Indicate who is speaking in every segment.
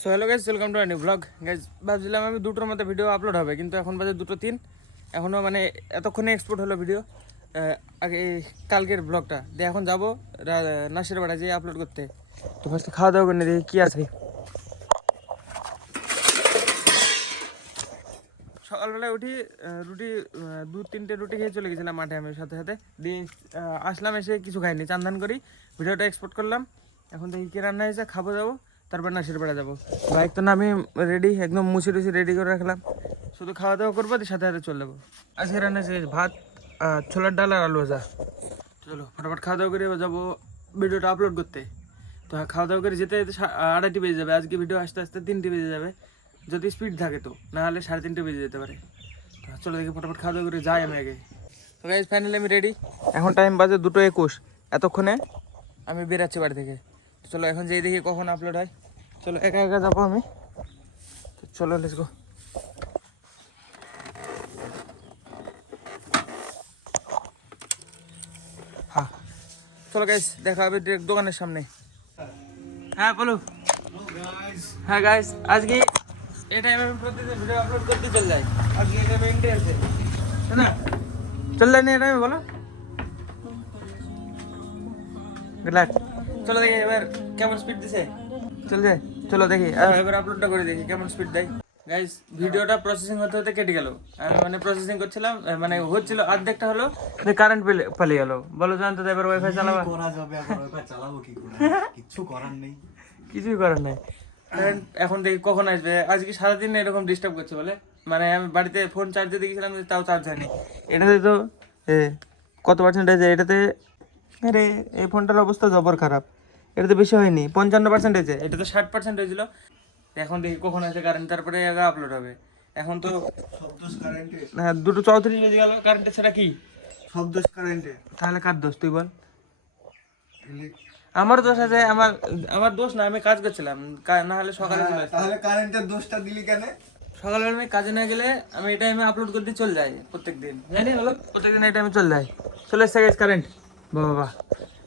Speaker 1: So hello guys welcome to new blog guys ভাবছিলাম আমি দুটোর মধ্যে ভিডিও আপলোড হবে, কিন্তু এখন বাজে দুটো তিন। এখনও মানে এতক্ষণে এক্সপোর্ট হলো ভিডিও আগে কালকের ব্লগটা দিয়ে এখন যাব নাসির বাড়া যেয়ে আপলোড করতে। তো ফার্স্ট খাওয়া দাওয়া করে দেখি কী আছে। সকালবেলায় উঠি রুটি দু, তিনটে রুটি খেয়ে চলে গেছিলাম মাঠে আমি সাথে সাথে। দিয়ে আসলাম এসে কিছু খাইনি চান্দান করি। ভিডিওটা এক্সপোর্ট করলাম। এখন দেখি কি রান্না হয়েছে, খাব, যাব। তারপর নাসির বেড়া যাব। বাইক তো না আমি রেডি একদম মুছি টুছি রেডি করে রাখলাম। শুধু খাওয়া দাওয়া করব সাথে সাথে চলে যাব। আজকে রান্না হয়েছে ভাত ছোলার ডাল আর আলু ভাজা। চলো ফটাফট খাওয়া দাওয়া করে যাব ভিডিওটা আপলোড করতে। তো হ্যাঁ, খাওয়া দাওয়া করে যেতে যেতে আড়াইটি বেজে যাবে। আজকে ভিডিও আস্তে আস্তে তিনটে বেজে যাবে। যদি স্পিড থাকে তো না হলে সাড়ে তিনটে বেজে যেতে পারে। চলো দেখি ফটাফট খাওয়া দাওয়া করে যাই আমি আগে। তো গাইজ ফাইনালি আমি রেডি এখন টাইম বাজে দুটো একুশ। এতক্ষণে আমি বেরাচ্ছি বাড়ি থেকে। চলো এখন যেই দেখি কখন আপলোড হয়। চলো, একা একা যাব আমি। চলো লেটস গো হ্যাঁ। চলো গাইস দেখা হবে ডিরেক্ট দোকানের সামনে। হ্যাঁ বলো। হ্যাঁ গাইস আজকে এই টাইমে আমি প্রতিদিন ভিডিও আপলোড করতে চলে যাই। আজকে এই টাইমে এন্ট্রি আছে। না? চল যাই না এই টাইমে বলো। গুড লাক চলো দেখি, এবার কেমন স্পিড দিছে? চল যাই। চলো দেখি এবার আপলোডটা করে দেখি কেমন স্পিড দেয়। গাইস ভিডিওটা প্রসেসিং হতে হতে কেটে গেল। আমি মানে প্রসেসিং করছিলাম মানে হচ্ছিল অর্ধেকটা হলো। কারেন্ট পালিয়ে গেল। বলো জানতো এবার ওয়াইফাই চালাবা।
Speaker 2: করা যাবে? এখন ওইটা চালাবো কি করে? কিচ্ছু করার নেই।
Speaker 1: কিছুই করার নাই। এখন দেখি কখন আসবে। আজকে সারাদিন এরকম ডিস্টার্ব করছে বলে। মানে আমি বাড়িতে ফোন চার্জে দিয়েছিলাম তাও চার্জ হয়নি। এটাতে তো এ কত পার্সেন্ট আছে? এটাতে আরে এই ফোনটার অবস্থা জবর খারাপ। এটাতে বেশি হয়নি পঞ্চান্ন পার্সেন্ট হয়েছে। এটা তো ষাট পার্সেন্ট হয়েছিল। এখন দেখি কখন আছে কারেন্ট তারপরে আগে আপলোড হবে। এখন তো হ্যাঁ দুটো চৌত্রিশ বেজে গেল কারেন্টের সেটা কি?
Speaker 2: শব্দ কারেন্টে
Speaker 1: তাহলে কার দোষ তুই বল। আমার দোষ আছে আমার আমার দোষ না আমি কাজ করছিলাম। না হলে সকালে চলে।
Speaker 2: তাহলে কারেন্টের দোষটা দিলি কেন?
Speaker 1: সকালবেলা আমি কাজে না গেলে আমি এই টাইমে আপলোড করতে চলে যাই প্রত্যেক দিন জানি হলো প্রত্যেক দিন এই টাইমে চলে যাই চলে এসছে গেছে কারেন্ট বাবা বাবা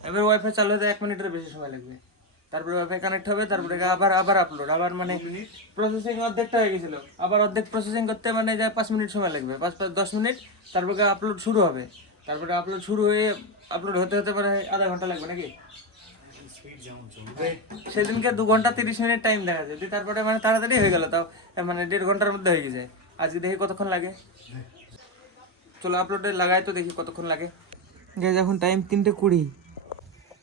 Speaker 1: এবার ওয়াইফাই চালু হতে এক মিনিটের বেশি সময় লাগবে। তারপরে ওয়াইফাই কানেক্ট হবে তারপরে আবার আবার আপলোড আবার মানে প্রসেসিং অর্ধেকটা হয়ে গেছিল। আবার অর্ধেক প্রসেসিং করতে মানে যা পাঁচ মিনিট সময় লাগবে। পাঁচ পাঁচ দশ মিনিট তারপরে আপলোড শুরু হবে। তারপরে আপলোড শুরু হয়ে আপলোড হতে হতে পারে আধা ঘণ্টা লাগবে নাকি? সেদিনকে দু ঘণ্টা তিরিশ মিনিট টাইম দেখা যায়। তারপরে মানে তাড়াতাড়ি হয়ে গেল তাও মানে দেড় ঘণ্টার মধ্যে হয়ে গেছে আজকে দেখি কতক্ষণ লাগে। চলো আপলোডে লাগাই তো দেখি কতক্ষণ লাগে। এখন টাইম তিনটে কুড়ি।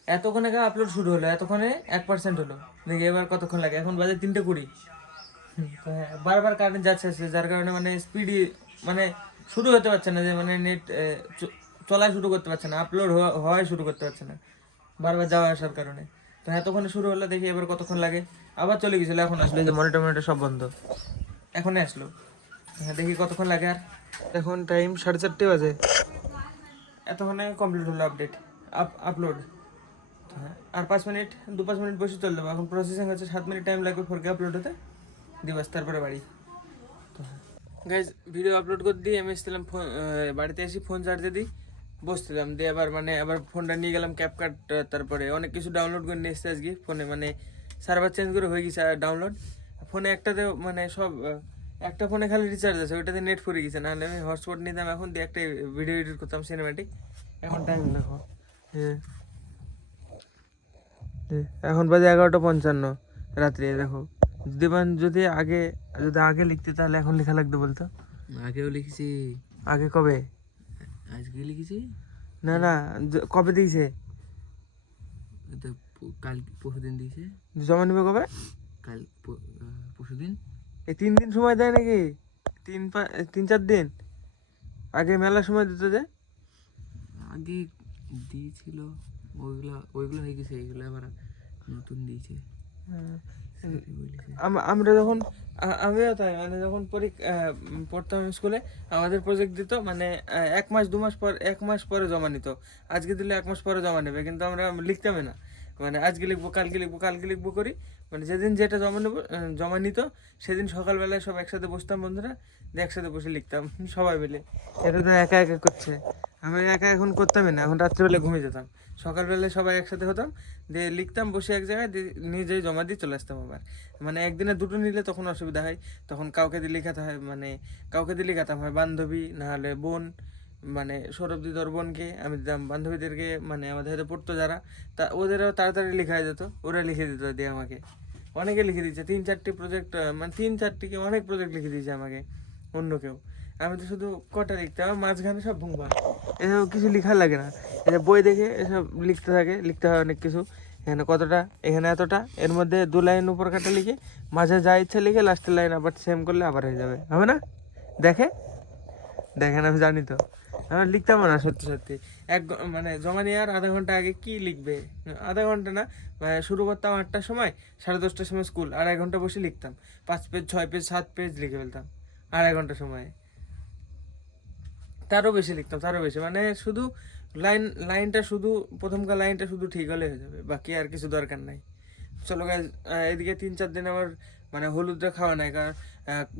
Speaker 1: এতক্ষণে আপলোড শুরু হলো এতক্ষণে এক পার্সেন্ট হলো। দেখি এবার কতক্ষণ লাগে? এখন বাজে তিনটে কুড়ি। হ্যাঁ বারবার কারেন্ট যাচ্ছে আসছে, যার কারণে মানে স্পিডই মানে শুরু হতে পারছে না যে মানে নেট চলা শুরু করতে পারছে না আপলোড হওয়া শুরু করতে পারছে না বারবার যাওয়া আসার কারণে। তো এতক্ষণে শুরু হলো দেখি এবার কতক্ষণ লাগে। আবার চলে গেছিল এখন আসলো। যে মনিটর মনিটর সব বন্ধ। এখনই আসলো। হ্যাঁ দেখি কতক্ষণ লাগে আর। এখন টাইম সাড়ে চারটে বাজে। এতক্ষণে কমপ্লিট হলো আপডেট আপ আপলোড হ্যাঁ আর পাঁচ মিনিট, দু পাঁচ মিনিট বসে চলে যাব এখন প্রসেসিং হচ্ছে, সাত মিনিট টাইম লাগবে ফোরকে আপলোড হতে। দিবস তারপরে বাড়ি। গাইজ ভিডিও আপলোড করে দিয়ে আমি এসেছিলাম ফোন বাড়িতে এসে ফোন চার্জে দিই। বসছিলাম দিয়ে আবার মানে আবার ফোনটা নিয়ে গেলাম ক্যাপকাট তারপরে অনেক কিছু ডাউনলোড করে নিয়ে এসেছে আজকে। ফোনে মানে সার্ভার চেঞ্জ করে হয়ে গেছে ডাউনলোড ফোনে একটাতে মানে সব একটা ফোনে খালি রিচার্জ আছে, ওইটাতে নেট ফুরে গেছে। নাহলে আমি হটস্পট নিতাম, এখন দিয়ে একটা ভিডিও এডিট করতাম সিনেমাটিক এখন টাইম দেখো হ্যাঁ এখন বাজে এগারোটা পঞ্চান্ন রাত্রে দেখো। যদি মানে যদি আগে যদি আগে লিখতে তাহলে এখন লেখা লাগতো বলতো?
Speaker 3: আগেও লিখেছি।
Speaker 1: আগে কবে?
Speaker 3: আজকে লিখেছি?
Speaker 1: না না কবে দিয়েছে?
Speaker 3: কাল পরশুদিন দিয়েছে।
Speaker 1: জমা নেবে কবে?
Speaker 3: কাল প- আহ, পরশুদিন।
Speaker 1: এই তিন দিন সময় দেয় নাকি? তিন তিন চার দিন? আগে মেলা সময় দিত যে?
Speaker 3: আগে দিয়েছিল। ওইগুলো ওইগুলো হয়ে গেছে এইগুলো আবার নতুন দিয়েছে। সেটাই
Speaker 1: আমরা যখন আমিও তাই মানে যখন পরীক্ষা পড়তাম স্কুলে আমাদের প্রজেক্ট দিত মানে এক মাস দু মাস পর এক মাস পরে জমা নিত। আজকে দিলে এক মাস পরে জমা নেবে কিন্তু আমরা লিখতামই না। মানে আজকে লিখব কালকে লিখব কালকে লিখব করি। মানে যেদিন যেটা জমা নেব জমা নিত সেদিন সকালবেলায় সব একসাথে বসতাম বন্ধুরা দিয়ে একসাথে বসে লিখতাম সবাই মিলে। এটা তো একা একা করছে। আমি একা এখন করতামই না, এখন রাত্রিবেলা ঘুমিয়ে যেতাম। সকালবেলা সবাই একসাথে হতাম, দিয়ে লিখতাম, বসে এক জায়গায় নিজেই জমা দিয়ে চলে আসতাম আবার। মানে একদিনে দুটো নিলে তখন অসুবিধা হয়, তখন কাউকে দিয়ে লেখাতে হয় মানে কাউকে দিয়ে লেখাতাম হয়, বান্ধবী, নাহলে বোন মানে সৌরভ দিদর বোনকে, আমি দিতাম, বান্ধবীদেরকে মানে আমাদের সাথে পড়তো যারা, তা ওদেরও তাড়াতাড়ি লেখা হয়ে যেত, ওরা লিখে দিত দিয়ে আমাকে। অনেকে লিখে দিচ্ছে তিন চারটি প্রজেক্ট মানে তিন চারটিকে অনেক প্রজেক্ট লিখে দিয়েছে আমাকে, অন্য কেউ। আমি তো শুধু কটা লিখতাম, মাঝখানে সব ভুংবা এসব কিছু লেখা লাগে না। এটা বই দেখে এসব লিখতে থাকে, লিখতে হয় অনেক কিছু। এখানে কতটা, এখানে এতটা, এর মধ্যে দু লাইন উপর কাটা লিখে, মাঝে যা ইচ্ছা লিখে লাস্টের লাইন আবার সেম করলে আবার হয়ে যাবে। হবে না? দেখে? দেখেন, আমি জানি তো। আমি লিখতাম না সত্যি সত্যি। এক মানে জমা নেওয়ার আধা ঘণ্টা আগে কি লিখবে? আধা ঘণ্টা না মানে শুরু করতাম আটটার সময়, সাড়ে দশটার সময় স্কুল আড়াই ঘণ্টা বসে লিখতাম। পাঁচ পেজ ছয় পেজ সাত পেজ লিখে ফেলতাম, আড়াই ঘণ্টা সময়ে। তারও বেশি লিখতাম, তারও বেশি। মানে শুধু লাইন, লাইনটা শুধু, প্রথমকার লাইনটা শুধু ঠিক হলে হয়ে যাবে, বাকি আর কিছু দরকার নাই। চলো গাছ এদিকে তিন চার দিন আমার মানে হলুদটা খাওয়া নাই, কারণ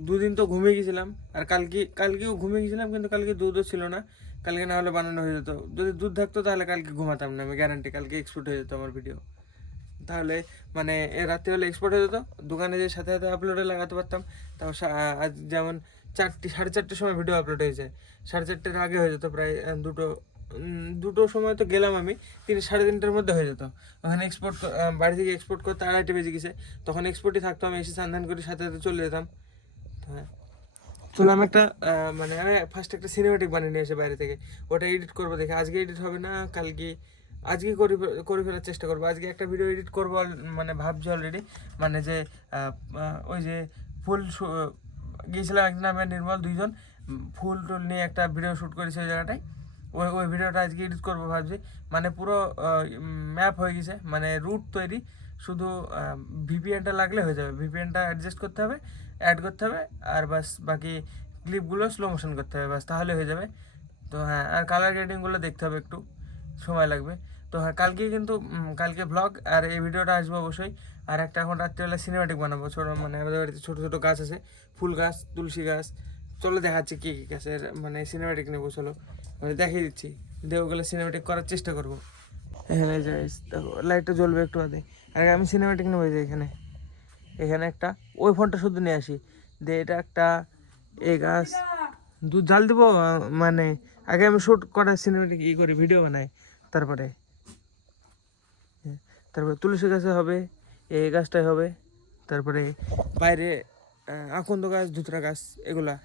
Speaker 1: দুদিন তো ঘুমিয়ে গেছিলাম, আর কালকে, কালকেও ঘুমিয়ে গেছিলাম, কিন্তু কালকে দুধও ছিল না। কালকে না হলে বানানো হয়ে যেত। যদি দুধ থাকতো তাহলে কালকে ঘুমাতাম না, আমি গ্যারান্টি কালকে এক্সপোর্ট হয়ে যেত আমার ভিডিও তাহলে মানে রাত্রিবেলা এক্সপোর্ট হয়ে যেত, দোকানে যে সাথে সাথে আপলোডে লাগাতে পারতাম। তাও আজ যেমন চারটি, সাড়ে চারটের সময় ভিডিও আপলোড হয়ে যায়। সাড়ে চারটের আগে হয়ে যেত প্রায় দুটো দুটো সময় তো গেলাম আমি, তিন, সাড়ে তিনটের মধ্যে হয়ে যেত। ওখানে এক্সপোর্ট বাড়ি থেকে এক্সপোর্ট করতে আড়াইটে বেজে গেছে। তখন এক্সপোর্টই থাকতো, আমি এসে স্নান করে সাথে সাথে চলে যেতাম। হ্যাঁ। আমি একটা মানে আমি ফার্স্ট একটা সিনেমাটিক বানিয়ে নিয়ে এসে বাইরে থেকে। ওটা এডিট করব দেখে, আজকে এডিট হবে না, কালকে, আজকে করে করে ফেলার চেষ্টা করব। আজকে একটা ভিডিও এডিট করব মানে ভাবছি অলরেডি মানে যে ওই যে, ফুল গিয়েছিলাম একদিন, আমি নির্মল দুইজন ফুল টুল নিয়ে একটা ভিডিও শ্যুট করেছি ওই জায়গাটায়। ওই ওই ভিডিওটা আজকে এডিট করব ভাবছি। মানে পুরো ম্যাপ হয়ে গেছে মানে রুট তৈরি। শুধু ভিপিএনটা লাগলে হয়ে যাবে। ভিপিএনটা অ্যাডজাস্ট করতে হবে অ্যাড করতে হবে, আর বাস বাকি ক্লিপগুলো স্লো মোশন করতে হবে, বাস তাহলে হয়ে যাবে। তো হ্যাঁ আর কালার গ্রেডিংগুলো দেখতে হবে একটু। সময় লাগবে। তো হ্যাঁ কালকে কিন্তু কালকে ব্লগ আর এই ভিডিওটা আসবে অবশ্যই। আর একটা এখন রাত্রিবেলা সিনেমাটিক বানাবো, ছোটো মানে আমাদের বাড়িতে ছোটো ছোটো গাছ আছে। ফুল গাছ, তুলসী গাছ। চলো দেখাচ্ছি কী কী গাছের মানে সিনেমাটিক নেব, চলো। মানে দেখিয়ে দিচ্ছি। দিয়ে ওগুলো সিনেমাটিক করার চেষ্টা করব। এখানে দেখো লাইটটা জ্বলবে একটু আধে। আর আমি সিনেমাটিক নেব যে এখানে। এখানে একটা, ওই ফোনটা শুধু নিয়ে আসি। দিয়ে এটা একটা এই গাছ। দুধ জাল দিব মানে আগে আমি শ্যুট করার সিনেমাটিক ই করি ভিডিও বানাই, তারপরে। তারপরে তুলসী গাছে হবে এই গাছটাই হবে, তারপরে বাইরে আকন্দ গাছ, ধুতরা গাছ, এগুলা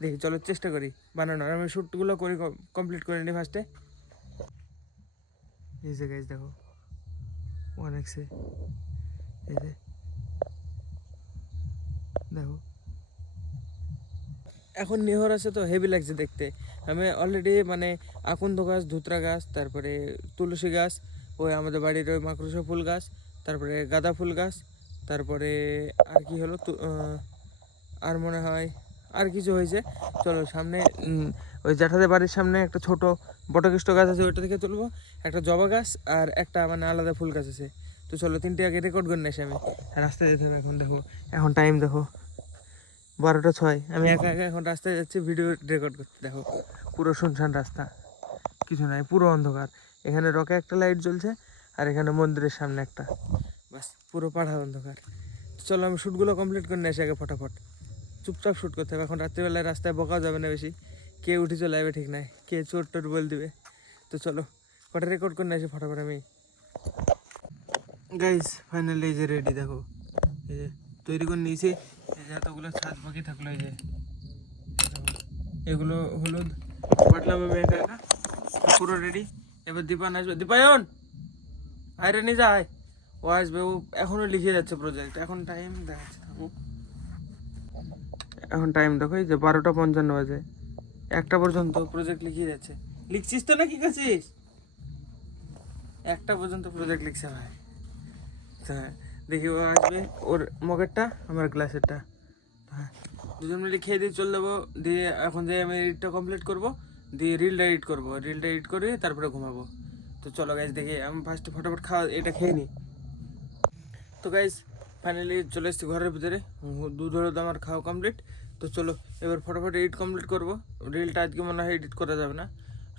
Speaker 1: দেখি, চলো চেষ্টা করি বানানোর। আমি শ্যুটগুলো করি কমপ্লিট করে নিই ফার্স্টে এই যে গাছ দেখো ওয়ান এক্সে এই যে, দেখো। এখন নেহর আছে তো হেভি লাগছে দেখতে। আমি অলরেডি মানে আকন্দ গাছ, ধুতরা গাছ, তারপরে তুলসী গাছ ওই আমাদের বাড়ির ওই মাকড়সা ফুল গাছ, তারপরে গাঁদা ফুল গাছ, তারপরে আর কি হলো আর মনে হয় আর কিছু হয়েছে। চলো সামনে ওই জ্যাঠাদের বাড়ির সামনে একটা ছোট বটকৃষ্ট গাছ আছে, ওইটা থেকে তুলবো। একটা জবা গাছ আর একটা মানে আলাদা ফুল গাছ আছে। তো চলো তিনটে আগে রেকর্ড করে নিয়েছি আমি। রাস্তায় যেতে হবে এখন, দেখো। এখন টাইম দেখো। বারোটা ছয়। আমি একা একা এখন রাস্তায় যাচ্ছি ভিডিও রেকর্ড করতে। দেখো, পুরো শুনশান রাস্তা। কিছু নাই, পুরো অন্ধকার। এখানে রকে একটা লাইট জ্বলছে, আর এখানে মন্দিরের সামনে একটা। বাস, পুরো পাড়া অন্ধকার। চলো আমি শ্যুটগুলো কমপ্লিট করে নিয়ে আসি আগে ফটাফট। চুপচাপ শ্যুট করতে হবে, এখন রাত্রিবেলায় রাস্তায় বকাও যাবে না বেশি। কে উঠে চলে যাবে ঠিক নাই, কে চোর টোর বল দিবে। তো চলো, কটা রেকর্ড করে নিয়ে আসি ফটাফট আমি। গাইজ ফাইনালি এই যে রেডি দেখো। এই যে তৈরি করে নিয়েছি, এই যে এতগুলো ছাদ বাকি থাকল, এই যে। এগুলো হলুদ পাটলাম আমি একা পুরো রেডি এবার দীপান আসবে। দীপায়ন আরে নিয়ে যায় ও আসবে, ও এখনও লিখে যাচ্ছে প্রজেক্ট এখন টাইম দেখাচ্ছে এখন টাইম দেখো, এই যে বারোটা পঞ্চান্ন বাজে। একটা পর্যন্ত প্রজেক্ট লিখিয়ে যাচ্ছে। লিখছিস তো না কি করছিস একটা পর্যন্ত প্রজেক্ট লিখছে ভাই। হ্যাঁ দেখি ও আসবে, ওর মগেরটা, আমার গ্লাসেরটা হ্যাঁ দুজন মিলে খেয়ে দিয়ে চলে যাব, দিয়ে এখন যে আমি এডিটটা কমপ্লিট করব দিয়ে রিলটা এডিট করব। রিলটা এডিট করে তারপরে ঘুমাবো। তো চলো গাইজ দেখি। আমি ফার্স্টে ফটাফট খাওয়া এটা খেয়ে নিই তো গাইজ ফাইনালি চলে এসেছি ঘরের ভিতরে। দুধ হলুদ আমার খাওয়া কমপ্লিট তো চলো, এবার ফটাফট এডিট কমপ্লিট করব। রিলটা আজকে মনে হয় এডিট করা যাবে না।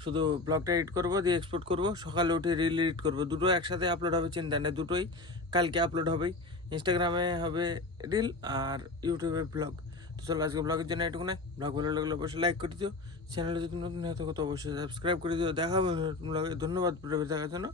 Speaker 1: শুধু ব্লগটা এডিট করব, দিয়ে এক্সপোর্ট করব। সকালে উঠে রিল এডিট করব। দুটো একসাথে আপলোড হবে, চিন্তা নেই। দুটোই কালকে আপলোড হবেই। ইনস্টাগ্রামে হবে রিল আর ইউটিউবে ব্লগ তো চলো আজকে ব্লগের জন্য এটুকু নাই ব্লগ ভালো লাগলে অবশ্যই লাইক করে দিও। চ্যানেলে যদি নতুন হয়ে থাকো তো অবশ্যই সাবস্ক্রাইব করে দিও। দেখা হবে ব্লগে ধন্যবাদ দেখার জন্য।